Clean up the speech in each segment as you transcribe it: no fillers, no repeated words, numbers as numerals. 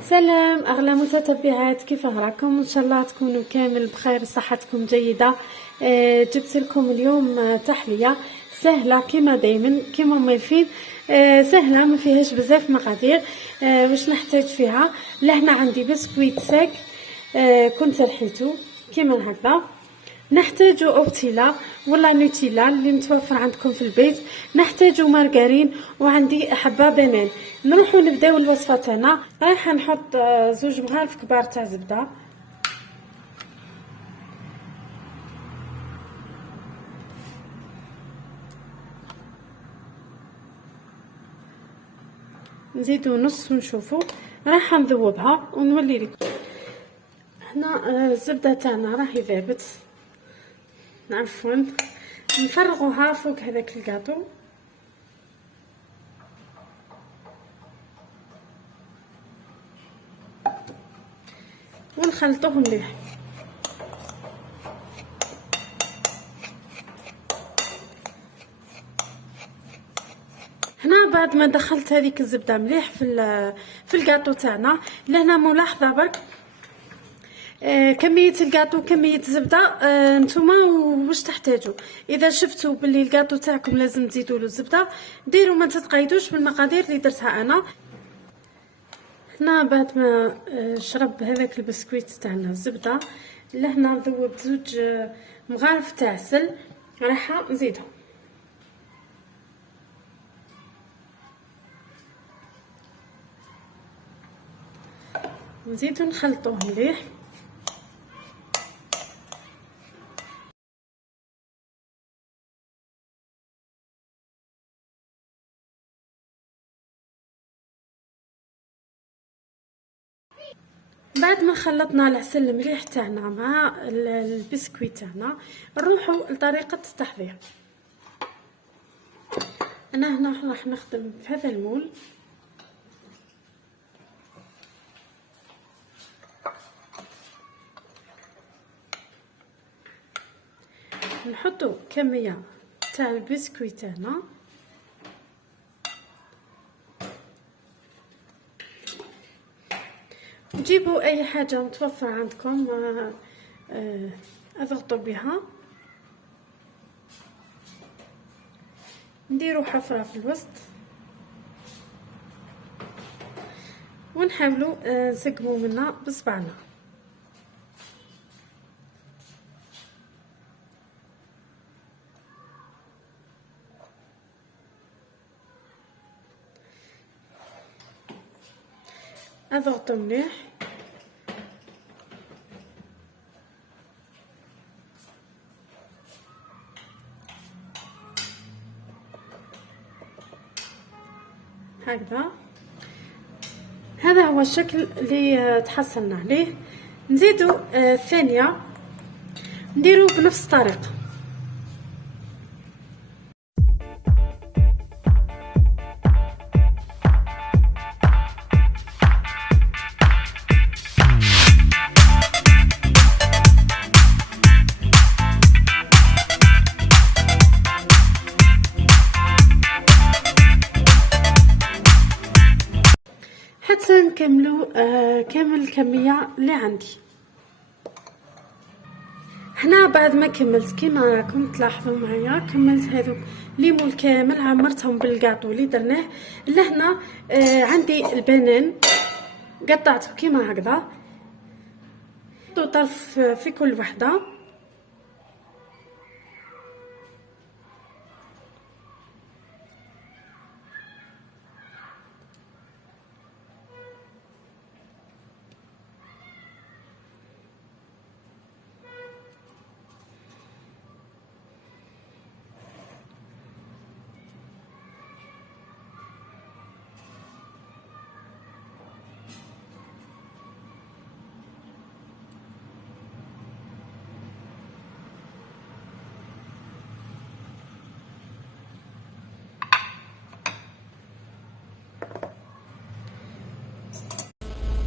سلام اغلى متتبعات، كيف راكم؟ ان شاء الله تكونوا كامل بخير، صحتكم جيده. جبت لكم اليوم تحليه سهله كما دائما كما ما يفيد. سهله ما فيهاش بزاف مقادير. واش نحتاج فيها؟ لهنا عندي بسكويت ساك، كنت رحيته كما هكذا. نحتاج اوبتيلا ولا نوتيلا اللي متوفر عندكم في البيت. نحتاج مارغرين وعندي حبه بنان. نروحوا نبداو الوصفه تاعنا. رايحه نحط 2 مغارف كبار تاع زبده، نزيدو نص ونشوفوا. رايحه نذوبها ونولي لكم. هنا الزبده تاعنا راهي ذابت، عفوا. نفرغوها فوق هذاك الكاطو ونخلطوه مليح. هنا بعد ما دخلت هذيك الزبده مليح في الكاطو تاعنا، لهنا ملاحظه برك كميه الكاطو كميه الزبده. نتوما واش تحتاجوا؟ اذا شفتوا باللي الكاطو تاعكم لازم تزيدوا له الزبده ديروا، ما تتقيدوش بالمقادير اللي درتها انا. هنا بعد ما شرب هذاك البسكويت تاعنا الزبده، لهنا ذوبت 2 مغارف تاع عسل، رايحه نزيدهم. نزيدو نخلطوه مليح. بعد ما خلطنا العسل المليح تاعنا مع البسكويت تاعنا، نروحوا لطريقه التحضير. انا هنا راح نخدم في هذا المول. نحطوا كميه تاع البسكويت تاعنا، جيبوا اي حاجه متوفره عندكم اضغطوا بها. نديروا حفره في الوسط ونحاولوا نسقموا منها بصبعنا. اضغطوا مليح. هكذا، هذا هو الشكل اللي تحصلنا عليه. نزيدوا الثانيه نديروا بنفس الطريقه. حتى نكملوا كامل الكميه اللي عندي. هنا بعد ما كملت كيما راكم تلاحظوا معايا، كملت هذوك ليمون كامل عمرتهم بالكاطو اللي درناه. لهنا عندي البنان قطعته كيما هكذا، طرف في كل وحده.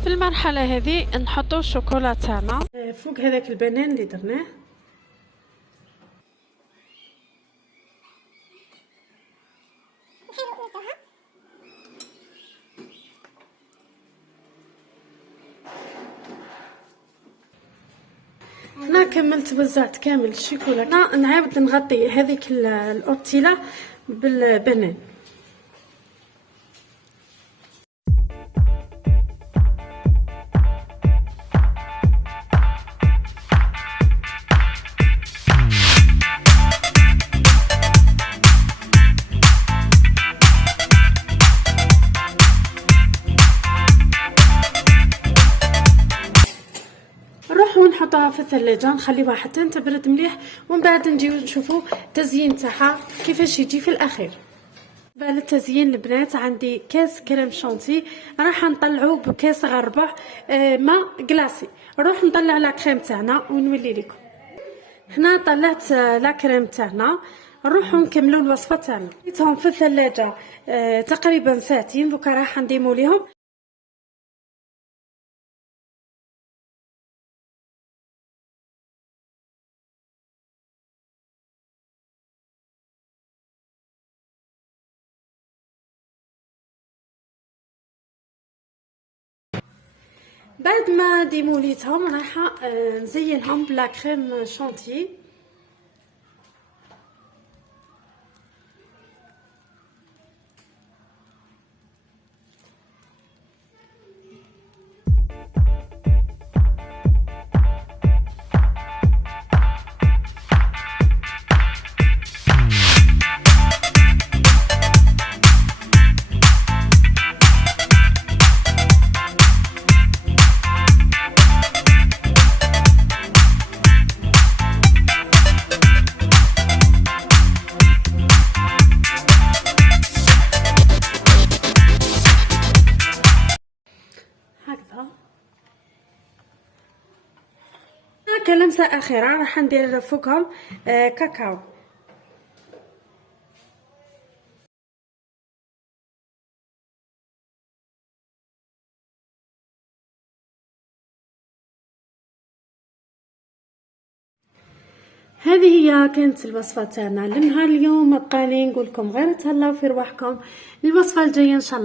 في المرحله هذه نحطوا الشوكولا تاعنا فوق هذاك البنان اللي درناه. كملت وزعت كامل الشيكولاته. نعاود نغطي هذيك الاوتيلا بالبنان. نروحو نحطوها في الثلاجه نخليوها حتى تبرد مليح، ومن بعد نجيو نشوفو التزيين تاعها كيفاش يجي في الاخير. للتزيين البنات عندي كاس كريم شانتي، راح نطلعو بكاس غربع ماء كلاصي. نروح نطلع لا كريم تاعنا ونولي لكم. هنا طلعت لا كريم تاعنا، نروحو نكملو الوصفه تاعنا. حطيتهم في الثلاجه تقريبا ساعتين، دوكا راح نديمو ليهم. بعد ما ديموليتهم راح نزينهم بلا كريم شانتي. كلمسة أخيرة راح ندير فوقهم كاكاو. هذه هي كانت الوصفه تاعنا لنهار اليوم. بقالي نقول لكم غير تهلاو في رواحكم. الوصفه الجايه ان شاء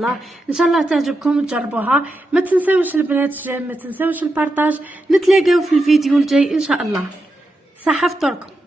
الله تعجبكم تجربوها. ما تنساوش البنات، ما تنساوش البارطاج. نتلاقاو في الفيديو الجاي ان شاء الله. صحه فطوركم.